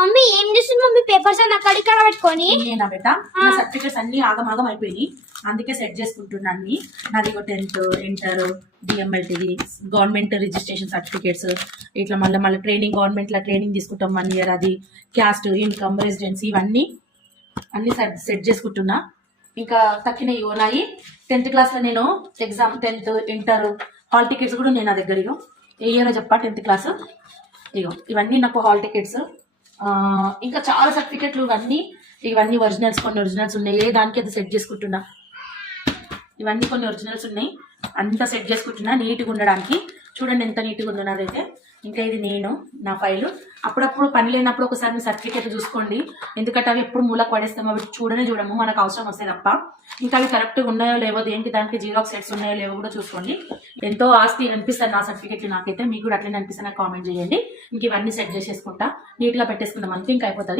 Mummy ఏం చేస్తుంది mummy? Papers అన్ని అక్కడ పెట్టుకొని. నేనా బేట, నా సర్టిఫికేట్స్ అన్ని ఆగమాగం అయిపోయినాయి, అందుకే సెట్ చేసుకుంటున్నా అన్ని. నాది 10th, inter, DMLT, government registration certificates, ఇట్లా మళ్ళీ ట్రైనింగ్, గవర్నమెంట్ లో ట్రైనింగ్ తీసుకుంటాం 1 year, అది క్యాస్ట్, ఇన్కమ్, రెసిడెన్సీ, ఇవన్నీ అన్ని సెట్ చేసుకుంటున్నా. ఇంకా తక్కినవి ఉన్నాయి. 10th class లో నేను exam, 10th, inter hall tickets కూడా ఉన్నాయి నా దగ్గర. ఇగో ఏ ఇయర్ చెప్పా 10th class, ఇగో ఇవన్నీ నాకు హాల్ టికెట్స్. ఇంకా చాలా సర్టిఫికెట్లు, ఇవన్నీ ఒరిజినల్స్, కొన్ని ఒరిజినల్స్ ఉన్నాయి. ఏ దానికి అది సెట్ చేసుకుంటున్నా. ఇవన్నీ కొన్ని ఒరిజినల్స్ ఉన్నాయి, అంతా సెట్ చేసుకుంటున్నా నీట్గా ఉండడానికి. చూడండి ఎంత నీట్గా ఉందో నాదైతే. ఇంకా ఇది నా ఫైలు. అప్పుడప్పుడు పని లేనప్పుడు ఒకసారి మీ సర్టిఫికేట్ చూసుకోండి, ఎందుకంటే అవి ఎప్పుడు మూలకు పడేస్తాం, అవి చూడము, మనకు అవసరం వస్తే తప్ప. ఇంకా అవి కరెక్ట్గా ఉన్నాయో లేవో, దేనికి దానికి జీరాక్స్ సెట్స్ ఉన్నాయో లేవో కూడా చూసుకోండి. ఎంతో ఆస్తి అనిపిస్తుంది నా సర్టిఫికేట్లు నాకైతే, మీకు కూడా అట్లనే అనిపిస్తే నాకు కామెంట్ చేయండి. ఇంక ఇవన్నీ సెట్ చేసేసుకుంటా, నీట్గా పెట్టేసుకుందాం అంతే, ఇంకా అయిపోతుంది.